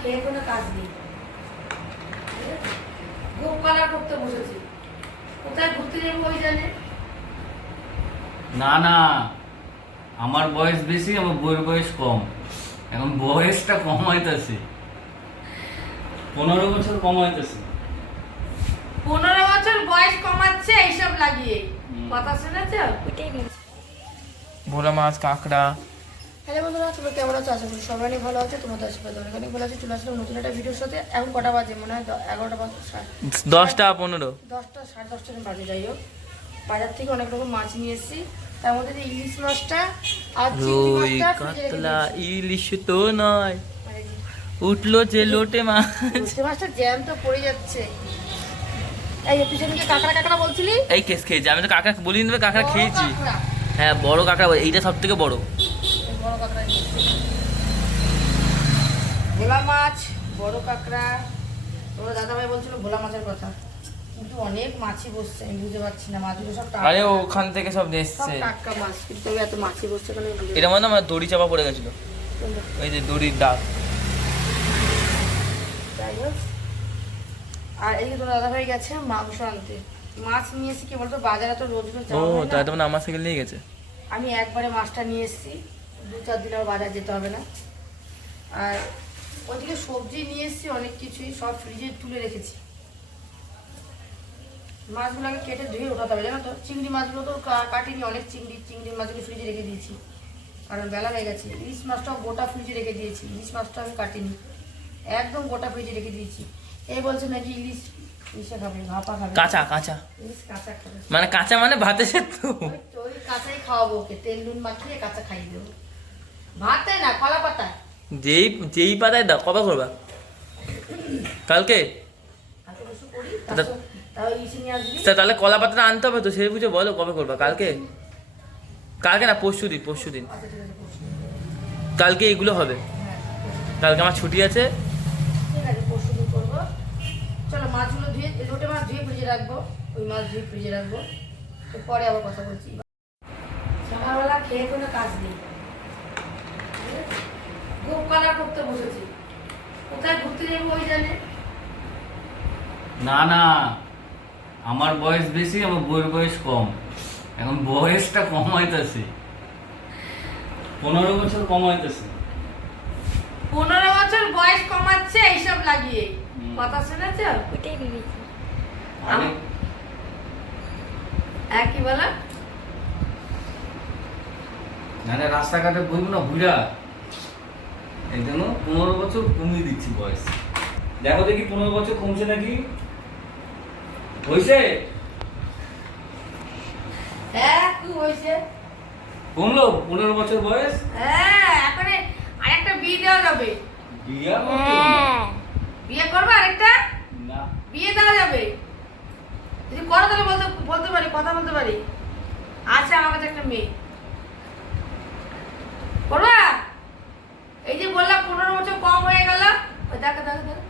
খেয়ে কোনো কাজ নেই। গোপ কালার করতে বসেছি। কোথায় ঘুরতে যাব ওই জানে? না না। আমার বয়স বেশি আমার বইয়ের বয়স কম। এখন বয়সটা কমাইতেছে পনেরো বছর কমাইতেছে পনেরো বছর বয়স কমাচ্ছে এইসব লাগিয়ে। কথা শুনেছ? ভোলা মাছ কাঁকড়া হ্যালো বন্ধুরা তোমরা কেমন আছো? আশা করি সবাই অনেক ভালো আছে তোমাদের আশীর্বাদ অনেক অনেক ভালো আছে। চলে আসলাম নতুন একটা ভিডিওর সাথে। এখন কটা বাজে? মনে হয় এগারোটা দশটা পনেরো। দশটা সাড়ে দশটা বাজে যাই হোক। বাজার থেকে অনেক রকম মাছ নিয়ে এসেছি। তার মধ্যে যে ইলিশ মাছটা আর রুই ফ্রিজে কাতলা ইলিশ তো নয়। মানে উঠল যে লোটে মাছ। ইলিশ মাছটা জ্যাম তো পড়ে যাচ্ছে। এই পিছনে যে কাঁকড়া কাঁকড়া বলছিলি? এই কেস খেয়েছি। আমি তো কাকা বলি দেবে কাকা বড় খেয়েছি। হ্যাঁ বড় কাঁকড়া এইটা সব থেকে বড়। বড় কাঁকড়া নিয়ে এসেছি। ভোলা মাছ বড় কাঁকড়া। তোর দাদাভাই বলছিল ভোলা মাছের কথা। কিন্তু অনেক মাছই বসছে আমি বুঝতে পারছি না মাছগুলো সব টাটকা। আরে ওখান থেকে সব এসছে। টাটকা মাছ কিন্তু এত মাছই বসছে কেন আমি বুঝতে আমার দড়ি চাপা পড়ে গেছিল। ওই যে দড়ির হোক। আর এই যে তোর দাদাভাই গেছে মাংস আনতে। মাছ নিয়ে কি বলতো বাজারে তো রোজ রোজ ও যাওয়া হয় না। তাই তোমার আমার সাইকেল নিয়ে গেছে। আমি একবারে মাছটা নিয়ে এসেছি। দু চার দিন আর বাজার যেতে হবে না। আর ওদিকে সবজি নিয়ে এসেছি অনেক কিছুই সব ফ্রিজে তুলে রেখেছি। মাছগুলোকে কেটে ধুয়ে ওঠাতে হবে জানো তো? চিংড়ি মাছগুলো তো কাটিনি অনেক চিংড়ি চিংড়ি মাছগুলো ফ্রিজে রেখে দিয়েছি। কারণ বেলা হয়ে গেছে ইলিশ মাছটাও গোটা ফ্রিজে রেখে দিয়েছি ইলিশ মাছটা আমি কাটিনি। একদম গোটা ফ্রিজে রেখে দিয়েছি। এই বলছে নাকি ইলিশ ইলিশে খাবে ভাপা খাবে। কাঁচা কাঁচা। ইলিশ কাঁচা মানে কাঁচা মানে ভাতে সেদ্ধ কাঁচাই খাওয়াবো ওকে তেল নুন মাখিয়ে কাঁচা খাইয়ে দেবো। ভাতে না কলা পাতা? যেই যেই পাতায় দাও কবে করবা? কালকে? তা- তাহলে কলা পাতাটা আনতে হবে তো সেই বুঝে বলো কবে করবা কালকে? কালকে না পরশু দিন পরশু দিন। আচ্ছা। কালকে এইগুলো হবে। হ্যাঁ। কালকে আমার ছুটি আছে। চলো মাছগুলো ধুয়ে লোটে মাছ ধুয়ে ফ্রিজে রাখব। ওই মাছ ধুয়ে ফ্রিজে রাখব। পরে আবার কথা বলছি। সকালবেলা খেয়ে কোনো কাজ নেই। গোপ কালার করতে বসেছি। কোথায় ঘুরতে যাব ওই জানে? না না। আমার বয়স বেশি আমার বইয়ের বয়স কম। এখন বয়সটা কমাইতেছে পনেরো বছর কমাইতেছে পনেরো বছর বয়স কমাচ্ছে এইসব লাগিয়ে। কথা শুনেছ? আরে হ্যাঁ কি বলো? না না রাস্তাঘাটে বলব না বুড়া এই জন্য পনেরো বছর কমিয়ে দিচ্ছি বয়স। দেখো দেখি পনেরো বছর কমছে নাকি? হয়েছে হ্যাঁ কমলো? পনেরো বছর বয়স? হ্যাঁ এখন আরেকটা বিয়ে দেওয়া যাবে। বিয়া করতে বিয়ে করবে আরেকটা? না। বিয়ে দেওয়া যাবে। যদি করো তাহলে বলতে বলতে পারি কথা বলতে পারি। আছে আমার কাছে একটা মেয়ে। করবা? এই যে বললাম পনেরো বছর কম হয়ে গেল। ওই দেখো দেখো দেখো।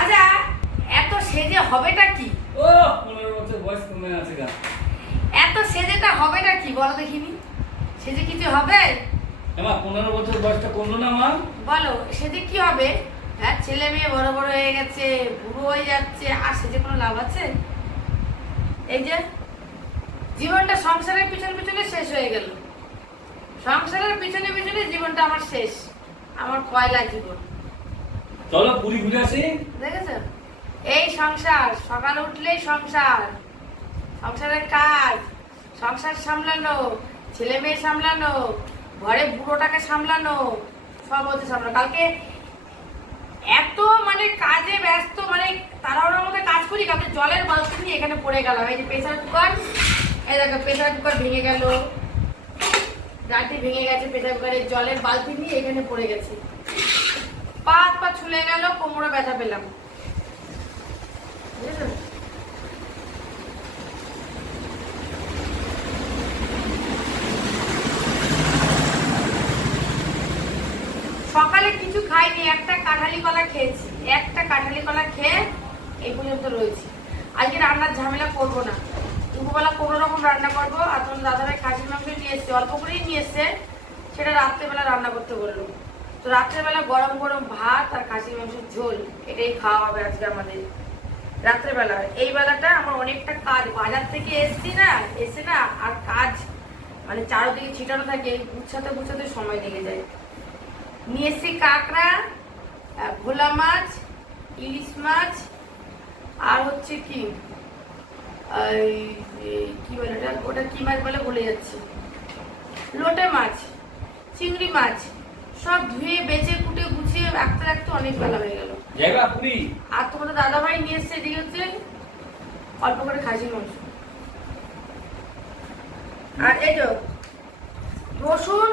আচ্ছা সেজে হবেটা কি? ও পনেরো বছর বয়স কমে আছে গা। এত সেজেটা হবেটা কি? বলো দেখিনি। সেজে কিছু হবে? পনেরো বছর বয়সটা কমলো না আমার বলো সেজে কি হবে? হ্যাঁ ছেলে মেয়ে বড় বড় হয়ে গেছে বুড়ো হয়ে যাচ্ছে আর সেজে কোনো লাভ আছে? এই যে জীবনটা সংসারের পিছনে পিছনে শেষ হয়ে গেল। সংসারের পিছনে পিছনে জীবনটা আমার শেষ আমার কয়লা জীবন। চলো পুরী ঘুরে আসি। দেখেছ? এই সংসার সকালে উঠলেই সংসার। সংসারের কাজ সংসার সামলানো ছেলে মেয়ে সামলানো ঘরে বুড়োটাকে সামলানো সব হচ্ছে সামলানো। কালকে এত মানে কাজে ব্যস্ত মানে তাড়াহুড়োর মধ্যে কাজ করি কাউকে জলের বালতি নিয়ে এখানে পড়ে গেলাম। এই যে প্রেশার কুকার, এই দেখো প্রেশার কুকার ভেঙে গেল। রাতে ভেঙে গেছে প্রেসার কুকারে, জলের বালতি নিয়ে এখানে পড়ে গেছে। পা হাত পা ছুলে গেল, কোমরে ব্যথা পেলাম। বুঝেছ? সকালে কিছু খাইনি, একটা কাঁঠালি কলা খেয়েছি, একটা কাঁঠালি কলা খেয়ে এই পর্যন্ত রয়েছি। আজকে রান্নার ঝামেলা করব না। দুপুরবেলা কোনো রকম রান্না করব, আর তোমার দাদাভাই খাসির মাংস নিয়ে এসছে, অল্প করেই নিয়ে এসছে, সেটা রাত্রেবেলা রান্না করতে বলল তো রাত্রেবেলা গরম গরম ভাত আর খাসির মাংসের ঝোল, এটাই খাওয়া হবে আজকে আমাদের। রাত্রেবেলা, এই বেলাটা আমার অনেকটা কাজ, বাজার থেকে এসছি না, এসে না আর কাজ মানে চারোদিকে ছিটানো থাকে গুছাতে গুছাতে সময় লেগে যায়। নিয়ে এসছি কাঁকড়া ভোলা মাছ ইলিশ মাছ আর হচ্ছে কি কি বলে ওটা ওটা কি মাছ বলে ভুলে যাচ্ছে। লোটে মাছ চিংড়ি মাছ সব ধুয়ে বেচে কুটে গুছিয়ে রাখতে রাখতে অনেক বেলা হয়ে গেল। আর তোমাদের দাদাভাই নিয়ে এসছে এদিকে হচ্ছে অল্প করে খাসির মাংস। আর এই তো রসুন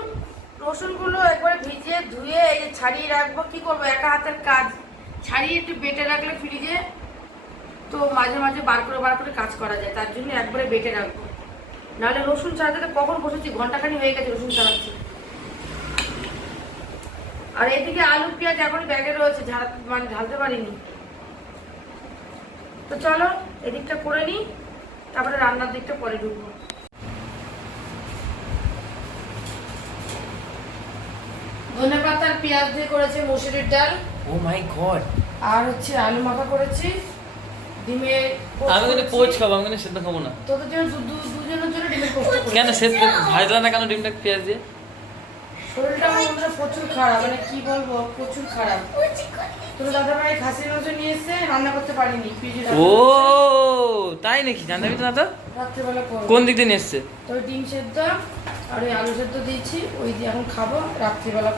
রসুনগুলো একবার ভিজিয়ে ধুয়ে এই যে ছাড়িয়ে রাখব, কি করব, একা হাতের কাজ। ছাড়িয়ে একটু বেটে রাখলে ফ্রিজে তো মাঝে মাঝে বার করে বার করে কাজ করা যায়, তার জন্য একবারে বেটে রাখব। নাহলে রসুন ছাড়াতে কখন বসেছি ঘন্টাখানি হয়ে গেছে রসুন ছাড়াচ্ছি। আর এদিকে আলু, পেঁয়াজ এখন ব্যাগে রয়েছে, ঝাড় মানে ঢালতে পারিনি। তো চলো, এদিকটা করে নিই, তারপরে রান্নার দিকটা পরে ঢুকবো। ধনে পাতার পেঁয়াজ দিয়ে করেছে মুসুরির ডাল। ও মাই গড আর হচ্ছে আলু মাখা করেছি ডিমের পোস্ত আমি কিন্তু পোচ খাব আমি কিন্তু সেদ্ধ খাব না। তোদের জন্য দুজনের জন্য ডিমের করেছি। কেন সেদ্ধ ভাজলা না কেন ডিমটা পেঁয়াজ দিয়ে? শরীরটা আমার প্রচুর খারাপ মানে কি বলব প্রচুর খারাপ। তোর দাদা ভাই খাসির মাংস নিয়ে এসে রান্না করতে পারিনি ফ্রিজে ও তাই নাকি? জানতে তো না তো রাত্রেবেলা কোন দিক দিয়ে নিয়ে এসছে? তো ডিম সেদ্ধ আর ওই আলু সেদ্ধ দিয়েছি ওই দিয়ে এখন খাব রাত্রিবেলা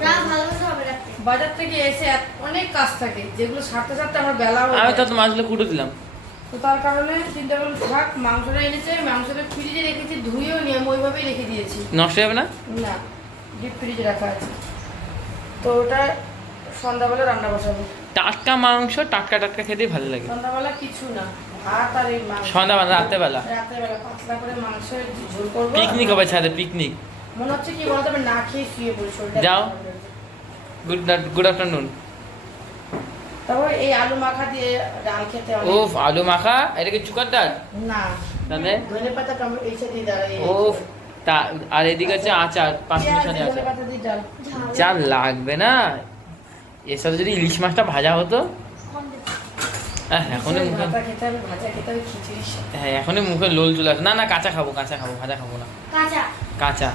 বাজার থেকে এসে অনেক কাজ থাকে যেগুলো সারতে সারতে আমার বেলা হয়ে আমি তো। মাছগুলো কুটে দিলাম। তো তার কারণে চিন্তা করলাম থাক মাংসটা এনেছে মাংসটা ফ্রিজে রেখেছি ধুয়েও নিয়ে আমি ওইভাবেই রেখে দিয়েছি। নষ্ট হবে না? না ডিপ ফ্রিজে রাখা আছে। তো ওটা সন্ধ্যাবেলা রান্না বসাবো। টাটকা মাংস টাটকা টাটকা খেতেই ভালো লাগে। সন্ধ্যাবেলা কিছু না। সন্ধ্যাবেলা রাত্রেবেলা? রাত্রেবেলা পাতলা করে মাংসের ঝোল করব। পিকনিক হবে ছাদে পিকনিক। মনে হচ্ছে কি বলতো না খেয়ে শুয়ে পড়ি শরীরটা। যাও। Good good afternoon. তারপর এই আলু মাখা দিয়ে ডাল খেতে ও অনেক আলু মাখা? এটা কি চুকার ডাল? না। তাহলে? ধনে পাতা টমেটো এই সাথে দাঁড়াই ও তা আর এদিকে আছে আচার পাঁচ দিয়ে ডাল। যা লাগবে না। এর সাথে যদি ইলিশ মাছটা ভাজা হতো এখনই মুখে খেতে হবে ভাজা খেতে হবে খিচুড়ির সাথে হ্যাঁ এখনই মুখে লোল চলে আসে। না না কাঁচা খাব কাঁচা খাব ভাজা খাব না। কাঁচা। কাঁচা।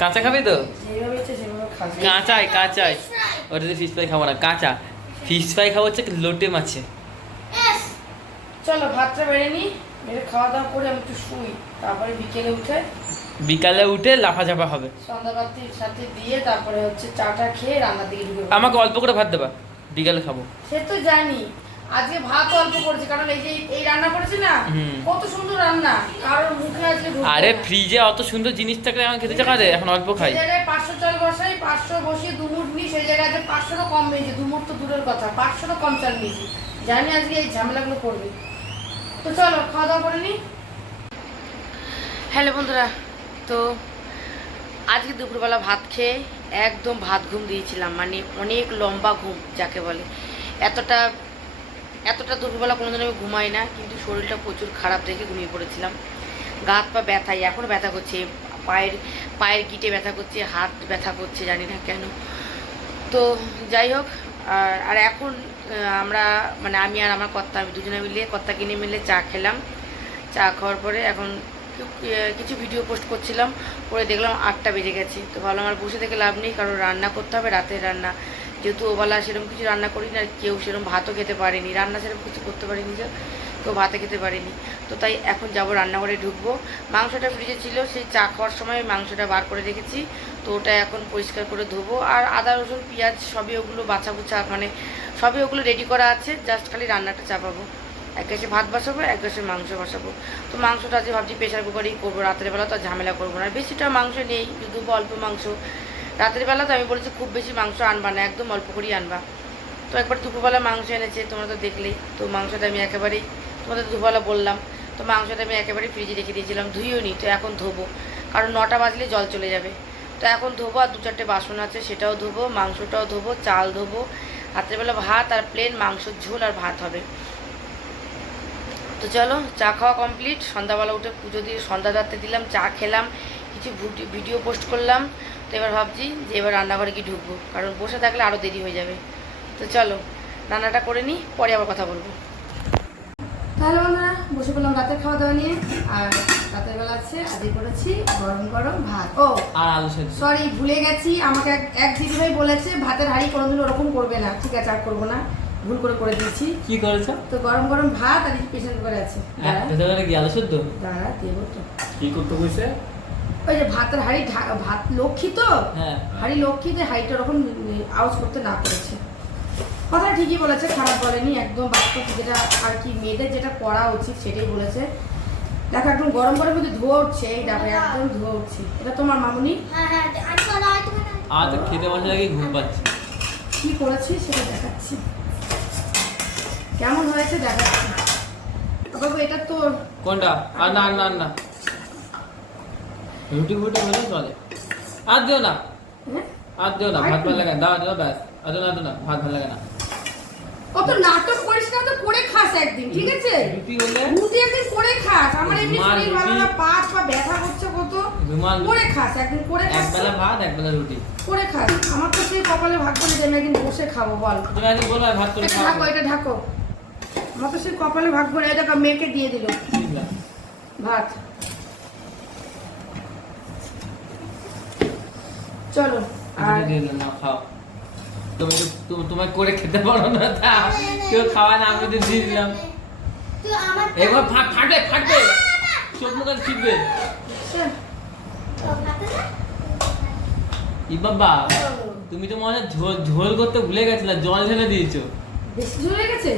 কাঁচা খাবি তো? কাঁচাই কাঁচাই। ওটাতে ফিশ ফ্রাই খাব না কাঁচা। ফিশ ফ্রাই খাব হচ্ছে লোটে মাছে। চলো ভাতটা বেড়ে নি বেড়ে খাওয়া দাওয়া করে আমি একটু শুই। তারপরে বিকেলে উঠে বিকালে উঠে লাফা ঝাপা হবে। সন্ধ্যাবাতির সাথে দিয়ে তারপরে হচ্ছে চাটা খেয়ে রান্নার দিকে ঢুকে আমাকে অল্প করে ভাত দেবা। বিকালে খাব। সে তো জানি। আজকে ভাত অল্প করেছে কারণ এই যে এই রান্না করেছি না কত সুন্দর রান্না কারোর মুখে আজকে আরে ফ্রিজে অত সুন্দর জিনিস থাকলে আমার খেতে চাকা দে এখন অল্প খাই। জায়গায় পাঁচশো চাল বসাই পাঁচশো বসিয়ে দুমুট নিই সেই জায়গায় আজকে পাঁচশোরও কম নিয়েছি দুমুট তো দূরের কথা পাঁচশোরও কম চাল নিয়েছি। জানি আজকে এই ঝামেলাগুলো করবে। তো চলো খাওয়া দাওয়া করে নিই হ্যালো বন্ধুরা তো আজকে দুপুরবেলা ভাত খেয়ে একদম ভাত ঘুম দিয়েছিলাম মানে অনেক লম্বা ঘুম যাকে বলে। এতটা এতটা দুপুরবেলা কোনোদিন আমি ঘুমাই না, কিন্তু শরীরটা প্রচুর খারাপ দেখে ঘুমিয়ে পড়েছিলাম। গা হাত পা ব্যথাই এখনও ব্যথা করছে, পায়ের পায়ের গিটে ব্যথা করছে, হাত ব্যথা করছে, জানি না কেন। তো যাই হোক, আর এখন আমরা মানে আমি আর আমার কর্তা, আমি দুজনে মিলে কর্তা কিনে মিলে চা খেলাম। চা খাওয়ার পরে এখন কিছু ভিডিও পোস্ট করছিলাম, পরে দেখলাম আটটা বেজে গেছে। তো ভালো আমার বসে থেকে লাভ নেই, কারণ রান্না করতে হবে রাতের রান্না। যেহেতু ওবেলা সেরকম কিছু রান্না করি না আর কেউ সেরকম ভাতও খেতে পারেনি। রান্না সেরকম কিছু করতে পারিনি, যে কেউ ভাতে খেতে পারেনি। তো তাই এখন যাব রান্নাঘরে ঢুকবো। মাংসটা ফ্রিজে ছিল, সেই চা খাওয়ার সময় মাংসটা বার করে রেখেছি। তো ওটা এখন পরিষ্কার করে ধোবো। আর আদা, রসুন, পেঁয়াজ সবই ওগুলো বাছা বুছা মানে সবই ওগুলো রেডি করা আছে জাস্ট খালি রান্নাটা চাপাবো। এক গ্যাসে ভাত বসাবো, এক গ্যাসে মাংস বসাবো। তো মাংসটা আজকে ভাবছি প্রেশার কুকারেই করব, রাতের বেলা তো ঝামেলা করব না। বেশিটা মাংস নেই, শুধু অল্প মাংস। রাতের বেলা তো আমি বলেছি খুব বেশি মাংস আনবা না, একদম অল্প করেই আনবা। তো একবার দুপুরবেলা মাংস এনেছে, তোমরা তো দেখলেই। তো মাংসটা আমি একেবারেই, তোমাদের দুপুরবেলা বললাম, তো মাংসটা আমি একেবারে ফ্রিজে রেখে দিয়েছিলাম, ধুইও নি, তো এখন ধোবো। কারণ নটা বাজলে জল চলে যাবে। তো এখন ধোবো, আর দু চারটে বাসন আছে, সেটাও ধোবো, মাংসটাও ধোবো, চাল ধোবো। রাত্রেবেলা ভাত আর প্লেন মাংসর ঝোল আর ভাত হবে। তো চলো চা খাওয়া কমপ্লিট সন্ধ্যাবেলা উঠে পুজো দিয়ে সন্ধ্যা রাত্রে দিলাম চা খেলাম কিছু ভুটি- ভিডিও পোস্ট করলাম। তো এবার ভাবছি যে এবার রান্নাঘরে কি ঢুকবো কারণ বসে থাকলে আরও দেরি হয়ে যাবে। তো চলো রান্নাটা করে নিই পরে আবার কথা বলব। তাহলে বন্ধুরা বসে পড়লাম রাতের খাওয়া দাওয়া নিয়ে আর রাতের বেলা আছে আজকে করেছি গরম গরম ভাত। ও আর আলু সেদ্ধ। সরি ভুলে গেছি আমাকে এক এক দিদিভাই বলেছে ভাতের হাঁড়ি কোনোদিন ওরকম করবে না। ঠিক আছে আর করব না। ভুল করে করে দিয়েছি। কি করেছ? তো গরম গরম ভাত আর স্পেশাল করে আছে। দাঁড়া। ভেতরে করে কি আলু সেদ্ধ? দাঁড়া দেবো তো। কি করতে কইছে ওই যে ভাতের হাঁড়ি ভাত লক্ষ্মী তো? হ্যাঁ। হাঁড়ি লক্ষ্মীতে হাঁড়িটা ওরকম আওয়াজ করতে না করেছে। কথা ঠিকই বলেছে খারাপ বলেনি একদম বাস্তব যেটা আর কি মেয়েদের যেটা করা উচিত সেটাই বলেছে। দেখো একদম গরম গরম কিন্তু ধোয়া উঠছে এই দেখো একদম ধোয়া উঠছে। এটা তোমার মামুনি? হ্যাঁ হ্যাঁ আর খেতে বসে লাগে ঘুম পাচ্ছে? কি করেছি সেটা দেখাচ্ছি। কেমন হয়েছে দেখাচ্ছি। বাবু এটা তোর কোনটা? আর না না না। রুটি ফুটি হলে চলে। আর দিও না। হ্যাঁ? আর দিও না ভাত ভালো লাগে না। দাও দাও ব্যাস। আর দিও না দিও না ভাত ভালো লাগে না। অত নাটক করিস না তো করে খাস একদিন ঠিক আছে? রুটি হলে রুটি একদিন করে খাস। আমার এমনি শরীর ভালো না পাঁচ বা ব্যথা করছে কত। করে খাস একদিন করে খাস। একবেলা ভাত একবেলা রুটি। করে খাস। আমার তো সেই কপালে ভাগ করে আমি একদিন বসে খাব বল। তুমি আজকে বলো ভাত করে এটা ঢাকো এটা ঢাকো। আমার তো সেই কপালে ভাগ করে এটা মেয়েকে দিয়ে দিল। ভাত। চলো আর খাও তুমি তো তুমি- তোমায় করে খেতে পারো না তা কেউ খাওয়ায় না আমি তো দিয়ে দিলাম। এবার ফাট ফাটবে চোখ মুখ আর ছিটবে। চল। ভাতে না? ই বাবা তুমি তো মনে হয় ঝোল ঝোল করতে ভুলে গেছিলে জল ঢেলে দিয়েছ। বেশি ঝোল হয়ে গেছে?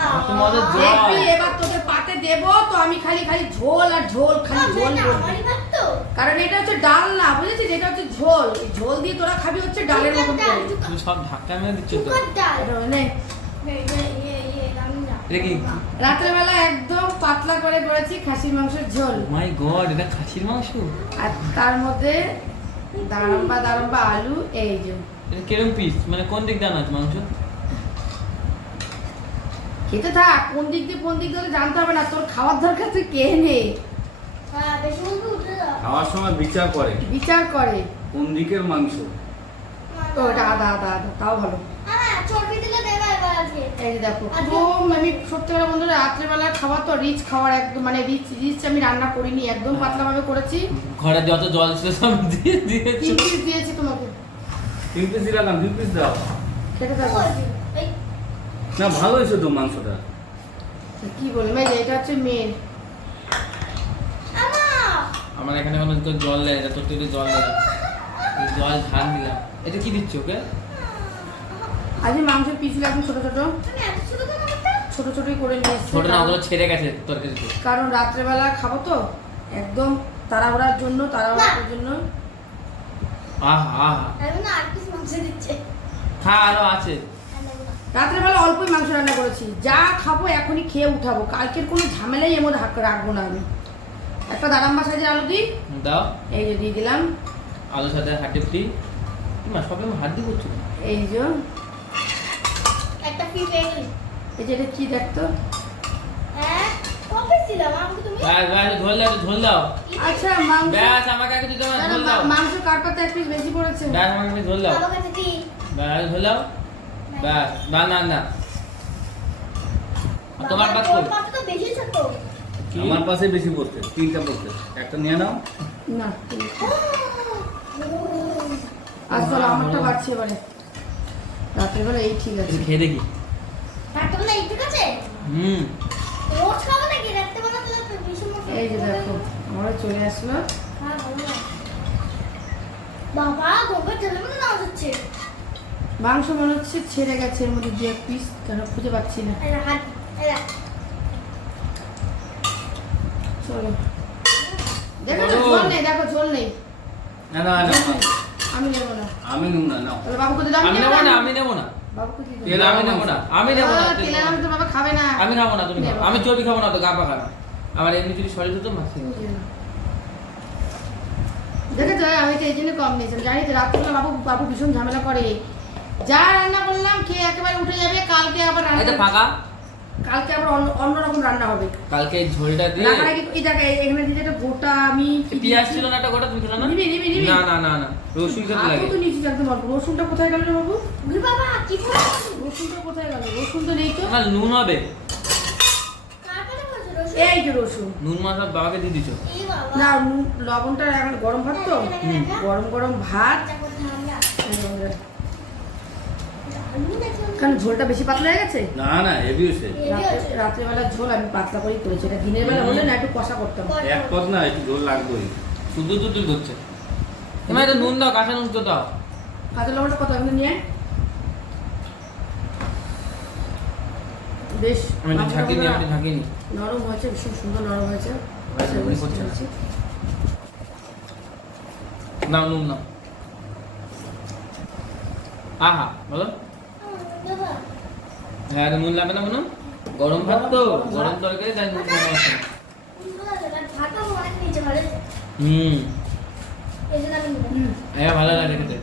এত দেখবি এবার তোকে পাতে দেবো তো আমি খালি খালি ঝোল আর ঝোল খালি ঝোল না, বলবি। আমারই ভাত তো। কারণ এটা হচ্ছে ডাল না বুঝেছিস? এটা হচ্ছে ঝোল। ঝোল দিয়ে তোরা খাবি হচ্ছে ডালের মতন করে। তুমি সব ধাক্কা মেরে দিচ্ছ তো। চুকার ডাল। এটা নে। এই যে, আমি না। এটা কি? রাতের বেলা একদম পাতলা করে করেছি খাসির মাংসের ঝোল। মাই গড এটা খাসির মাংস? আর তার মধ্যে দারম্বা দারম্বা আলু এই যে। কিরম পিস মানে কোন দিক দিয়ে আনাচ মাংস? খেতে থাক কোন দিক দিয়ে কোন দিক দিয়ে জানতে হবে না তোর খাওয়ার দরকার তুই কে নে? হ্যাঁ। খাওয়ার সময় বিচার করে। বিচার করে। কোন দিকের মাংস? ও এটা আদা আদা আদা তাও ভালো। হ্যাঁ, দেখো আমি সত্যি কথা বন্ধুরা রাত্রেবেলার খাবার তো রিচ খাবার একদম মানে রিচ রিচ আমি রান্না করিনি একদম পাতলা ভাবে করেছি। ঘরে যত জল ছিল সব দিয়ে দিয়েছ। দিয়েছি তোমাকে। তিন পিস দিলাম দুই পিস দাও। খেতে থাকো। না ভালো হয়েছে তো মাংসটা। কি বলব এই যে এটা হচ্ছে আমা, আমার এখানে কোনো তো জল দেয় এটা তোর তো একটু জল দেয় জল ঝাল দিলাম এটা কি দিচ্ছ ওকে? আজকে মাংসের পিসগুলো একদম ছোট ছোট। তুমি এত ছোট ছোটই করে নিয়ে ছোট না ওগুলো ছেড়ে গেছে তরকারিতে। কারণ রাত্রেবেলা খাব তো একদম তাড়াহুড়ার জন্য তাড়াহুড়ার জন্য। আহ আহ। আমি আর পিস মাংস দিচ্ছে। খা আরও আছে। না। রাত্রেবেলা অল্পই মাংস রান্না করেছি। যা খাব এখনই খেয়ে উঠাবো। কালকের কোনো ঝামেলাই এর মধ্যে হাত রাখব না আমি। একটা দাঁড়াম্বা সাইজের আলু দিই। দাও। এই যে দিয়ে দিলাম। আলুর সাথে হাড্ডি ফ্রি সবে হাড্ডি করছ এই যে। একটা ফি পেয়ে এই যে এটা কি দেখতো? হ্যাঁ, আচ্ছা মাংস পাতে এক পিস বেশি পড়েছে। ব্যাস আমাকে ব্যাস ঝোল দাও। ব্যাস না না না। তোমার ছোট। আমার পাশে বেশি পড়ছে তিনটা পড়ছে একটা নিয়ে নাও। না আমারটা বাড়ছে এবারে। রাতের বেলা এই ঠিক আছে। খেয়ে দেখি। রাত্রেবেলা এই ঠিক আছে? হুম। রোজ খাব নাকি? রাত্রেবেলা তো বেশি মতো- এই যে দেখো আমরা চলে আসলো হ্যাঁ। বাবা গঙ্গার জলের মাংস মনে হচ্ছে ছেড়ে গেছে এর মধ্যে দু এক পিস কেন খুঁজে পাচ্ছি না। চলো। দেখো তো, ঝোল নেই দেখো ঝোল নেই। না না না আমি নেব না। আমি নেব না নাও। তাহলে বাবুকে দাম আমি নেব না আমি নেব না। বাবুকে দিয়ে তেল আমি নেব না আমি নেব না আহ, তেলের তো বাবা খাবে না। আমি খাব না তুমি আমি চর্বি খাব না তো গা পাকা আমার এমনি যদি শরীর দেখেছ আমি তো এই জন্য কম নিয়েছিলাম জানি তো রাত্রিবেলা বাবু বাবু ভীষণ ঝামেলা করে। যা রান্না করলাম খেয়ে একেবারে উঠে যাবে কালকে আবার রান্না ফাঁকা। কালকে আবার অন্য অন্যরকম রান্না হবে। কালকে ঝোলটা দিয়ে রান্নাটা কিন্তু এই এখানে দিয়ে একটা গোটা আমি পেঁয়াজ ছিল না একটা গোটা তুমি খেলে না? নিবি নিবি নিবি। না না না না রসুন লাগে। তো নিয়েছিস একদম অল্প? রসুনটা কোথায় গেল রে বাবু? ওরে বাবা কি করে রসুনটা কোথায় গেল? রসুন তো নেই তো। না নুন হবে। কার কথা বলছো রসুন? এই যে রসুন। নুন মাছ আর বাবাকে দিয়ে দিছো। না নুন- লবণটা এখন গরম ভাত তো। গরম গরম ভাত এটা কোথায় আমরা আলু দেখলাম কারণ ঝোলটা বেশি পাতলা হয়ে গেছে? না না হেভি হয়েছে। রাত্রেবেলা ঝোল আমি পাতলা করেই করেছি। এটা দিনের বেলা হলে না একটু কষা করতাম এক পদ না একটু ঝোল লাগবেই। শুধু দুধ এবার এটা নুন দাও কাঁচা নুন তো দাও কাঁচা লবণটা কত? নিয়ে বেশ আমি ঝাঁকি নি বোধহয় আমি ঝাঁকি নি নরম হয়েছে ভীষণ সুন্দর নরম হয়েছে। না। নাও নুন নাও। আহা বলো। হ্যাঁ নুন লাগবে না কোনো গরম ভাত তো গরম তরকারি তাই নুন দেওয়া আছে। হুম। হ্যাঁ ভালো লাগে খেতে।